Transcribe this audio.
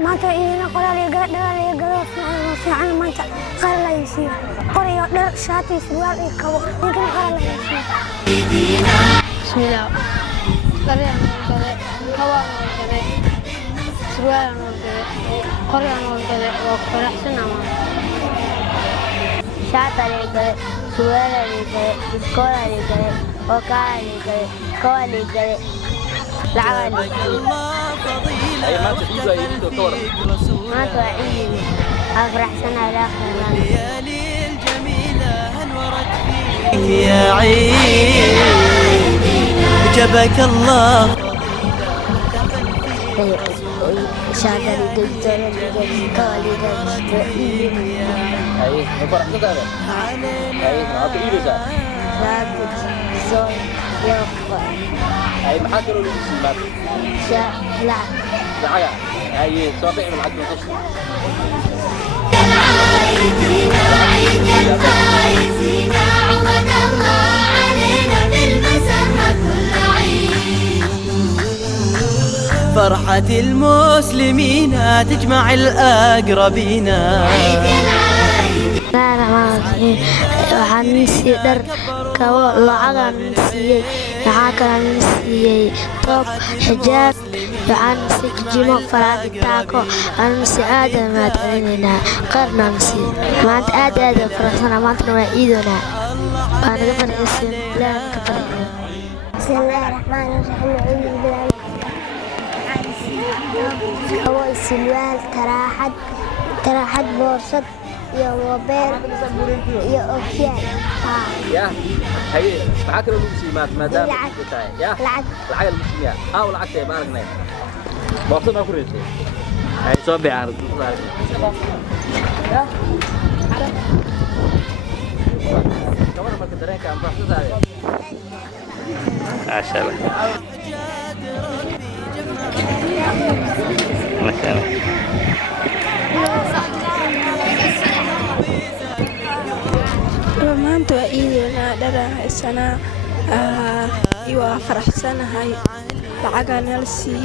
maanta ina qoraal fiican maanta qaar la yeeshay qorayo dhar shaati surwaal iyo kabo ninkan qaar la yeeshay bismillah dareen kale kabo kale surwaal kale qoraal kale waa faraxsanaa shaati kale surwaal kale iskool kale oo kaal kale kool kale لعوالي أي ما تحيزها يريد وطورة ما توعيني أفرح سنة الآخر ليالي الجميلة هنورت فيك يا عيد جبك الله شادر دكتور كالي دكتور أي فرح كذا أي ما تقيله شادر زول يوفر أي محاكر ولا مسلمات لا دعاية أي صافي من عدم قش فرحة المسلمين تجمع الأقربين waxaan siiyay dhar kabo lacagaan siiyay waxaa kalaan siiyay toob xijaab waxaan siiyay jijimo faraad taako aan si aad maad celinayna qarnaan si maanta aad faraxsan maanta waa ciidona baan naga farxisay laan ka farxay bismillahir rahmanir rahim kabo surwaal taraxad boorsad يا موبايل يا أوكيان يا هي محاكر ولا مسلمات ما دام يا لعب المسلمين ولعب يا بارك نايم بوصل ما كريت هاي صوبي عرض يا كمان ما كنت رايك عم بحث هذا ما شاء الله ما شاء الله maanta waa iideynaa dharaan haysanaa waa faraxsanahay lacagaa nala siiyey